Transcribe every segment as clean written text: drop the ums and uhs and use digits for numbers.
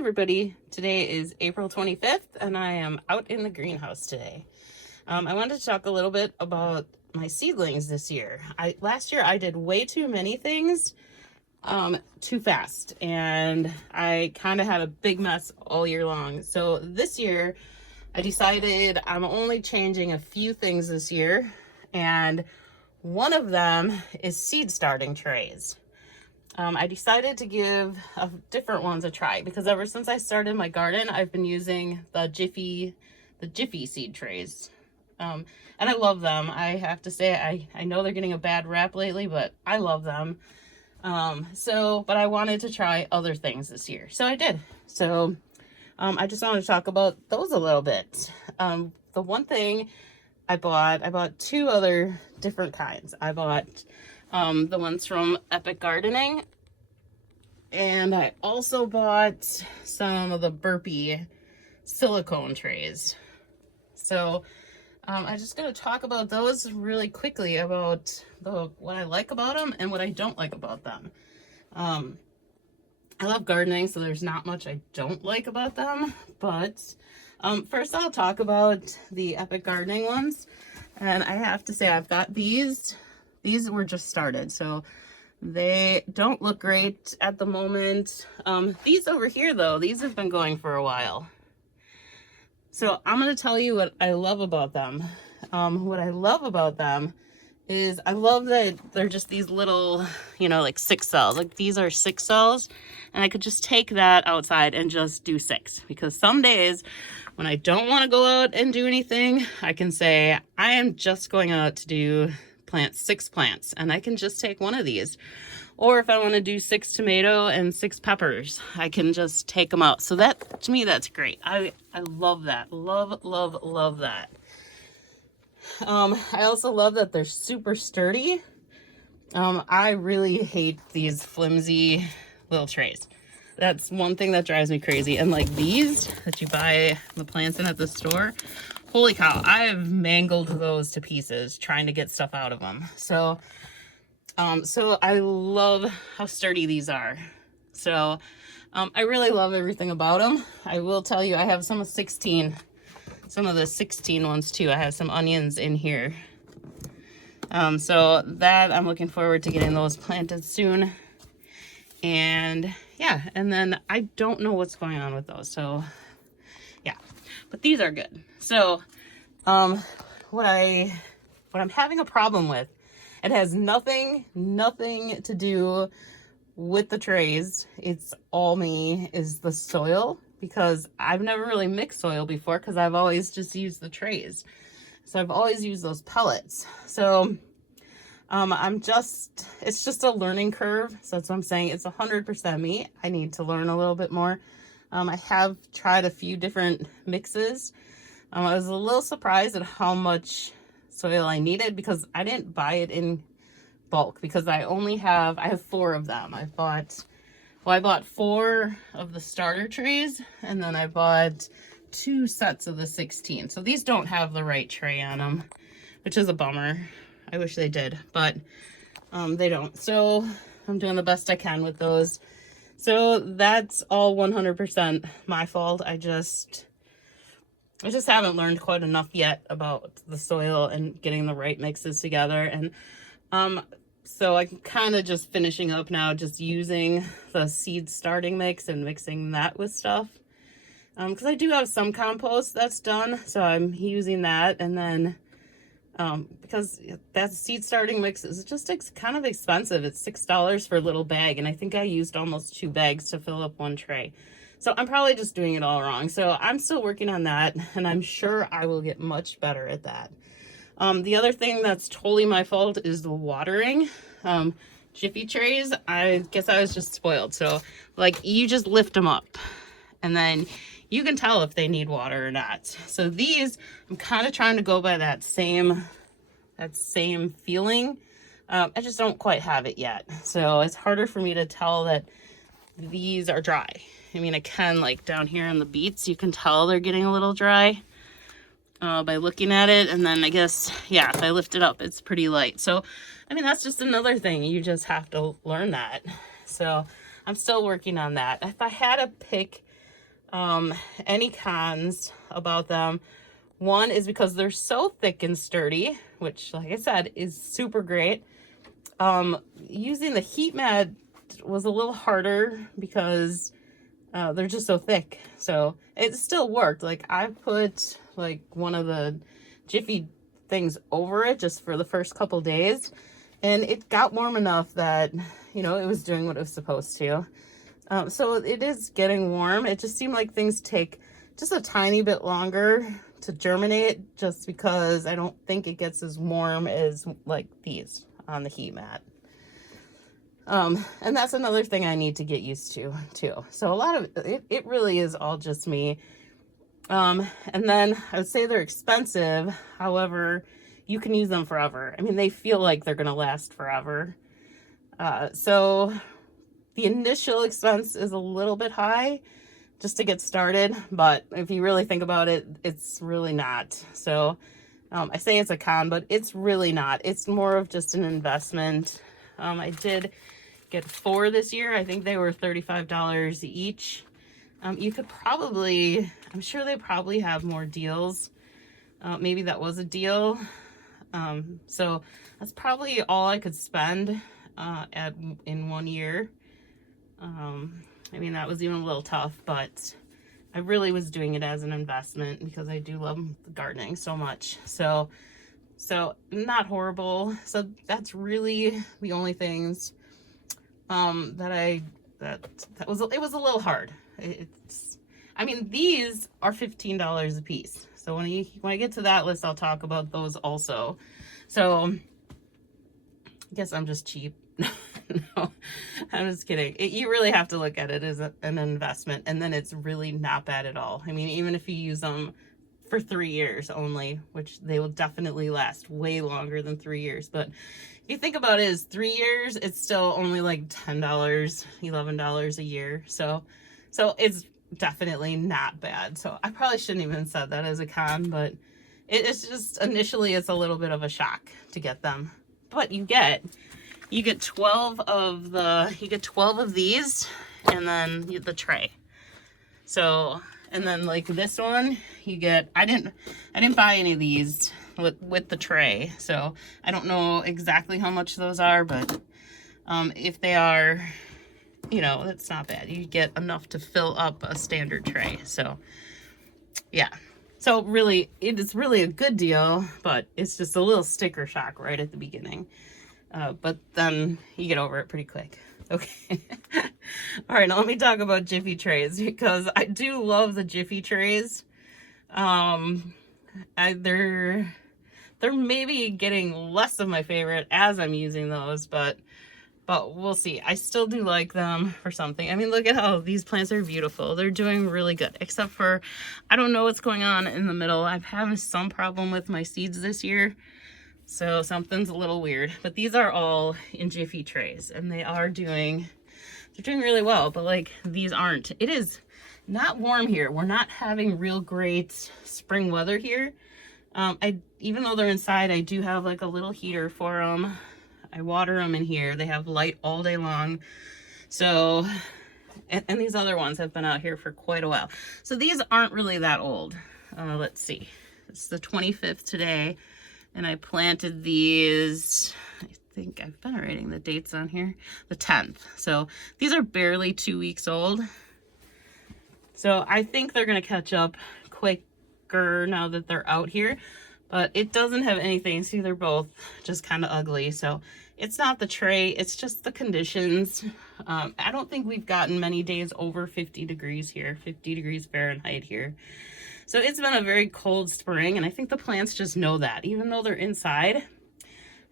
everybody, today is April 25th and I am out in the greenhouse today. I wanted to talk a little bit about my seedlings this year. Last year I did way too many things too fast, and I kind of had a big mess all year long. So this year I decided I'm only changing a few things this year, and one of them is seed starting trays. I decided to give different ones a try because ever since I started my garden, I've been using the Jiffy seed trays. And I love them. I have to say, I know they're getting a bad rap lately, but I love them. But I wanted to try other things this year. So I did. So I just wanted to talk about those a little bit. The one thing I bought two other different kinds. I bought the ones from Epic Gardening, and I also bought some of the Burpee silicone trays. So I'm just going to talk about those really quickly, about what I like about them and what I don't like about them. I love gardening, so there's not much I don't like about them, but first I'll talk about the Epic Gardening ones. And I have to say, I've got these were just started, so they don't look great at the moment. These over here though, these have been going for a while. So I'm going to tell you what I love about them. What I love about them is I love that they're just these little, like 6 cells. Like these are 6 cells, and I could just take that outside and just do 6. Because some days when I don't want to go out and do anything, I can say, I am just going out to plant 6 plants, and I can just take one of these. Or if I want to do 6 tomato and 6 peppers, I can just take them out. So that, to me, that's great. I love that. Love, love, love that. I also love that they're super sturdy. I really hate these flimsy little trays. That's one thing that drives me crazy. And like these that you buy the plants in at the store, holy cow, I have mangled those to pieces trying to get stuff out of them. So I love how sturdy these are. So I really love everything about them. I will tell you, I have some of the 16 ones too. I have some onions in here. So that I'm looking forward to getting those planted soon. And yeah, and then I don't know what's going on with those. So yeah, but these are good. So what I'm having a problem with, it has nothing to do with the trays. It's all me, is the soil, because I've never really mixed soil before because I've always just used the trays. So I've always used those pellets. So it's just a learning curve. So that's what I'm saying. It's 100% me. I need to learn a little bit more. I have tried a few different mixes. I was a little surprised at how much soil I needed because I didn't buy it in bulk, because I have 4 of them. I bought 4 of the starter trays, and then I bought 2 sets of the 16. So these don't have the right tray on them, which is a bummer. I wish they did, but they don't. So I'm doing the best I can with those. So that's all 100% my fault. I just haven't learned quite enough yet about the soil and getting the right mixes together. And so I'm kind of just finishing up now, just using the seed starting mix and mixing that with stuff. Because I do have some compost that's done, so I'm using that. And then because that seed starting mix is just kind of expensive. It's $6 for a little bag, and I think I used almost 2 bags to fill up 1 tray. So I'm probably just doing it all wrong. So I'm still working on that, and I'm sure I will get much better at that. The other thing that's totally my fault is the watering. Jiffy Trays, I guess I was just spoiled. So like, you just lift them up and then you can tell if they need water or not. So these, I'm kind of trying to go by that same feeling. I just don't quite have it yet. So it's harder for me to tell that these are dry. I mean, I can, like down here in the beets, you can tell they're getting a little dry by looking at it. And then I guess, yeah, if I lift it up, it's pretty light. So, I mean, that's just another thing. You just have to learn that. So I'm still working on that. If I had to pick Any cons about them? One is because they're so thick and sturdy, which, like I said, is super great. Using the heat mat was a little harder because they're just so thick. So it still worked. Like, I put like one of the Jiffy things over it just for the first couple days, and it got warm enough that, you know, it was doing what it was supposed to. So it is getting warm. It just seemed like things take just a tiny bit longer to germinate, just because I don't think it gets as warm as like these on the heat mat. And that's another thing I need to get used to too. So a lot of it really is all just me. And then I would say they're expensive. However, you can use them forever. I mean, they feel like they're going to last forever. So the initial expense is a little bit high just to get started, but if you really think about it, it's really not. So I say it's a con, but it's really not. It's more of just an investment. I did get 4 this year. I think they were $35 each. You could probably, I'm sure they probably have more deals. Maybe that was a deal. So that's probably all I could spend in 1 year. I mean, that was even a little tough, but I really was doing it as an investment because I do love gardening so much. So not horrible. So that's really the only things that was a little hard. I mean, these are $15 a piece. So when I get to that list, I'll talk about those also. So I guess I'm just cheap. No, I'm just kidding. You really have to look at it as an investment, and then it's really not bad at all. I mean, even if you use them for 3 years only, which they will definitely last way longer than 3 years. But if you think about it as 3 years, it's still only like $10, $11 a year. So it's definitely not bad. So I probably shouldn't even said that as a con, but it's just initially it's a little bit of a shock to get them. But you get 12 of these, and then the tray. So, and then like this one, you get, I didn't buy any of these with the tray. So I don't know exactly how much those are, but if they are, you know, it's not bad. You get enough to fill up a standard tray. So yeah. So really, it is really a good deal, but it's just a little sticker shock right at the beginning. But then you get over it pretty quick. Okay. All right, now let me talk about Jiffy Trays, because I do love the Jiffy Trays. They're maybe getting less of my favorite as I'm using those, but we'll see. I still do like them for something. I mean, look at how these plants are beautiful. They're doing really good, except for, I don't know what's going on in the middle. I'm having some problem with my seeds this year. So something's a little weird, but these are all in Jiffy Trays, and they're doing really well, but like these aren't. It is not warm here. We're not having real great spring weather here. Even though they're inside, I do have like a little heater for them. I water them in here. They have light all day long. So, and these other ones have been out here for quite a while. So these aren't really that old. Let's see. It's the 25th today. And I planted these, I think I've been writing the dates on here, the 10th. So these are barely 2 weeks old. So I think they're going to catch up quicker now that they're out here. But it doesn't have anything. See, they're both just kind of ugly. So it's not the tray, it's just the conditions. I don't think we've gotten many days over 50 degrees here, 50 degrees Fahrenheit here. So it's been a very cold spring, and I think the plants just know that. Even though they're inside,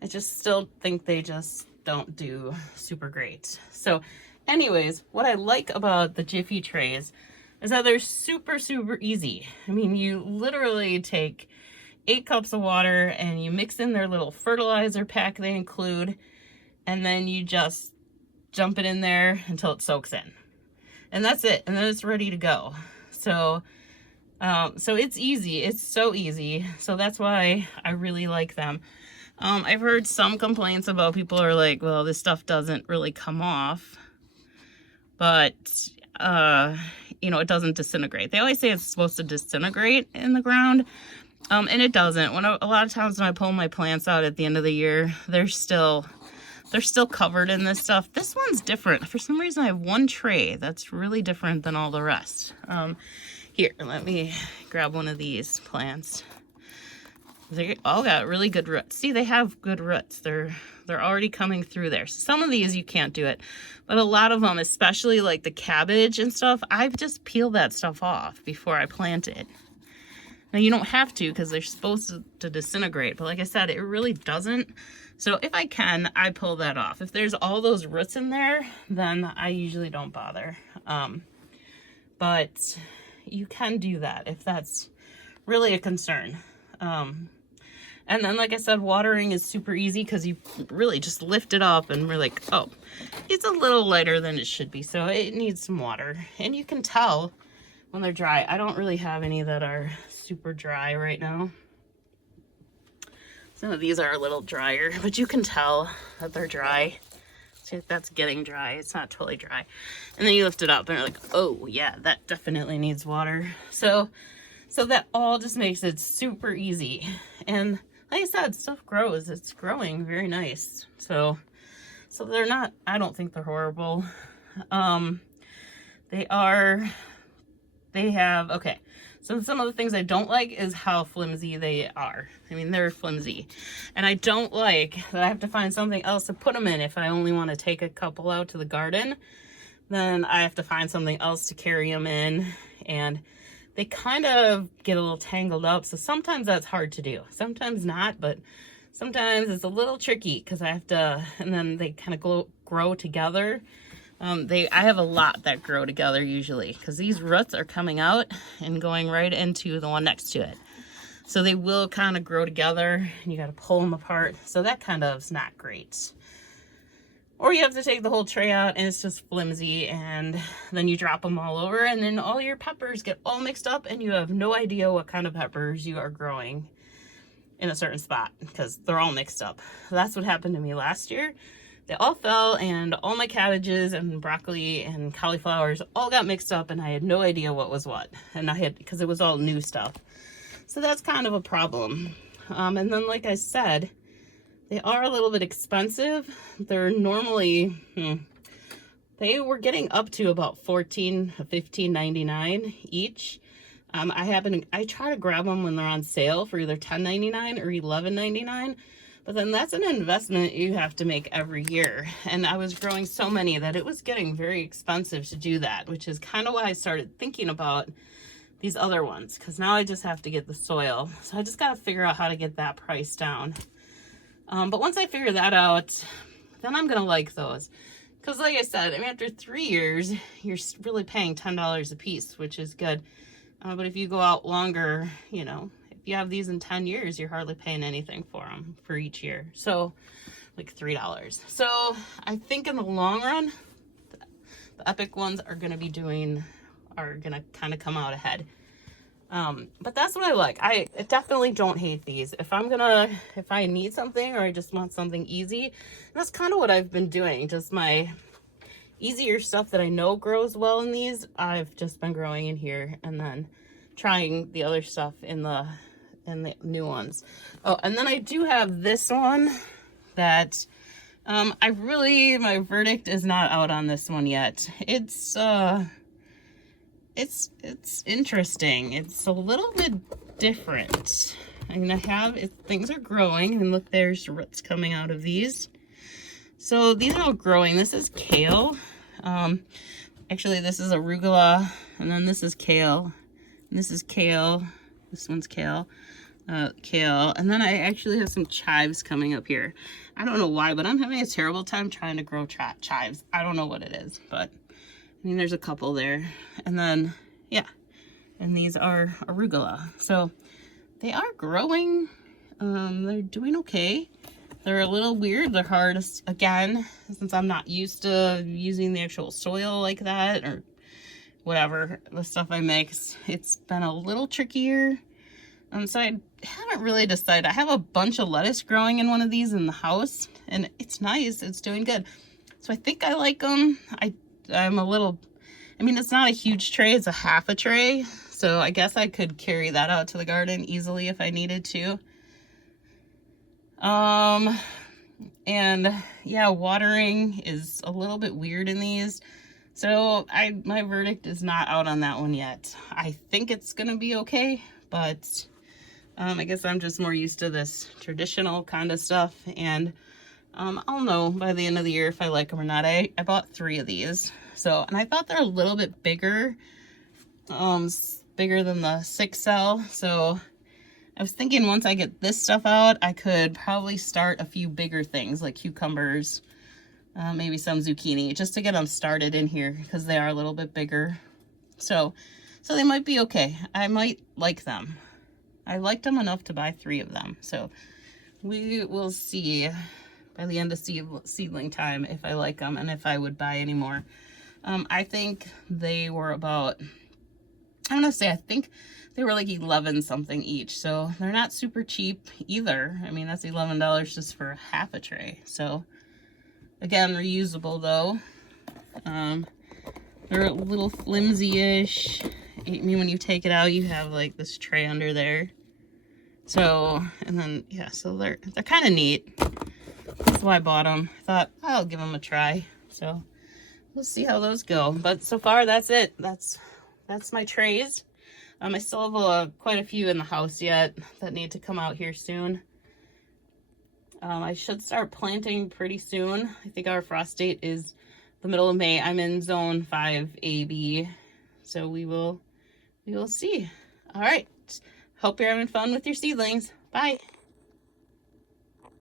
I just still think they just don't do super great. So anyways, what I like about the Jiffy Trays is that they're super, super easy. I mean, you literally take 8 cups of water and you mix in their little fertilizer pack they include, and then you just dump it in there until it soaks in. And that's it, and then it's ready to go. So it's easy. It's so easy. So that's why I really like them. I've heard some complaints about people are like, well, this stuff doesn't really come off. But you know, it doesn't disintegrate. They always say it's supposed to disintegrate in the ground, and it doesn't. A lot of times when I pull my plants out at the end of the year, they're still covered in this stuff. This one's different. For some reason, I have one tray that's really different than all the rest. Here, let me grab one of these plants. They all got really good roots. See, they have good roots. They're already coming through there. So some of these you can't do it, but a lot of them, especially like the cabbage and stuff, I've just peeled that stuff off before I plant it. Now you don't have to because they're supposed to disintegrate, but like I said, it really doesn't. So if I can, I pull that off. If there's all those roots in there, then I usually don't bother. But you can do that if that's really a concern. And then, like I said, watering is super easy because you really just lift it up and we're like, oh, it's a little lighter than it should be. So it needs some water. And you can tell when they're dry. I don't really have any that are super dry right now. Some of these are a little drier, but you can tell that they're dry. See, that's getting dry. It's not totally dry. And then you lift it up and you're like, oh yeah, that definitely needs water. So that all just makes it super easy. And like I said, stuff grows. It's growing very nice. So they're not, I don't think they're horrible. They have, okay. So some of the things I don't like is how flimsy they are. I mean, they're flimsy. And I don't like that I have to find something else to put them in. If I only want to take a couple out to the garden, then I have to find something else to carry them in. And they kind of get a little tangled up. So sometimes that's hard to do. Sometimes not, but sometimes it's a little tricky because I have to, and then they kind of grow together. I have a lot that grow together usually because these roots are coming out and going right into the one next to it. So they will kind of grow together and you got to pull them apart. So that kind of is not great. Or you have to take the whole tray out and it's just flimsy and then you drop them all over and then all your peppers get all mixed up and you have no idea what kind of peppers you are growing in a certain spot because they're all mixed up. That's what happened to me last year. They all fell and all my cabbages and broccoli and cauliflowers all got mixed up and I had no idea what was what. And because it was all new stuff. So that's kind of a problem. And then like I said, they are a little bit expensive. They're normally, they were getting up to about $14, $15.99 each. I try to grab them when they're on sale for either $10.99 or $11.99. But then that's an investment you have to make every year. And I was growing so many that it was getting very expensive to do that, which is kind of why I started thinking about these other ones. Because now I just have to get the soil. So I just got to figure out how to get that price down. But once I figure that out, then I'm going to like those. Because like I said, I mean, after 3 years, you're really paying $10 a piece, which is good. But if you go out longer, you know, you have these in 10 years, you're hardly paying anything for them for each year. So like $3. So I think in the long run, the Epic ones are going to kind of come out ahead. But that's what I like. I definitely don't hate these. If I need something or I just want something easy, that's kind of what I've been doing. Just my easier stuff that I know grows well in these, I've just been growing in here and then trying the other stuff in the new ones. Oh, and then I do have this one that my verdict is not out on this one yet. It's interesting. It's a little bit different. I mean, things are growing and look, there's roots coming out of these. So these are all growing. This is kale. Actually this is arugula and then this is kale. And this is kale. This one's kale. Kale, and then I actually have some chives coming up here. I don't know why, but I'm having a terrible time trying to grow chives. I don't know what it is, but I mean, there's a couple there. And then, yeah, and these are arugula. So they are growing. They're doing okay. They're a little weird. They're hard, again, since I'm not used to using the actual soil like that or whatever, the stuff I mix. It's been a little trickier. So I haven't really decided. I have a bunch of lettuce growing in one of these in the house, and it's nice. It's doing good. So I think I like them. I'm a little I mean, it's not a huge tray, it's a half a tray. So I guess I could carry that out to the garden easily if I needed to. And yeah, watering is a little bit weird in these. So my verdict is not out on that one yet. I think it's gonna be okay, but I guess I'm just more used to this traditional kind of stuff, and I'll know by the end of the year if I like them or not. I bought 3 of these, so, and I thought they're a little bit bigger, bigger than the 6 cell. So I was thinking once I get this stuff out, I could probably start a few bigger things like cucumbers, maybe some zucchini, just to get them started in here because they are a little bit bigger. So they might be okay. I might like them. I liked them enough to buy 3 of them. So we will see by the end of seedling time if I like them and if I would buy any more. I think they were about, I'm gonna say, I think they were like 11 something each. So they're not super cheap either. I mean, that's $11 just for half a tray. So again, reusable though. They're a little flimsy-ish. I mean, when you take it out, you have like this tray under there. So, and then, yeah, so they're kind of neat. That's why I bought them. I thought I'll give them a try. So we'll see how those go. But so far, that's it. That's my trays. I still have quite a few in the house yet that need to come out here soon. I should start planting pretty soon. I think our frost date is the middle of May. I'm in zone 5AB, so we will see. All right. Hope you're having fun with your seedlings. Bye.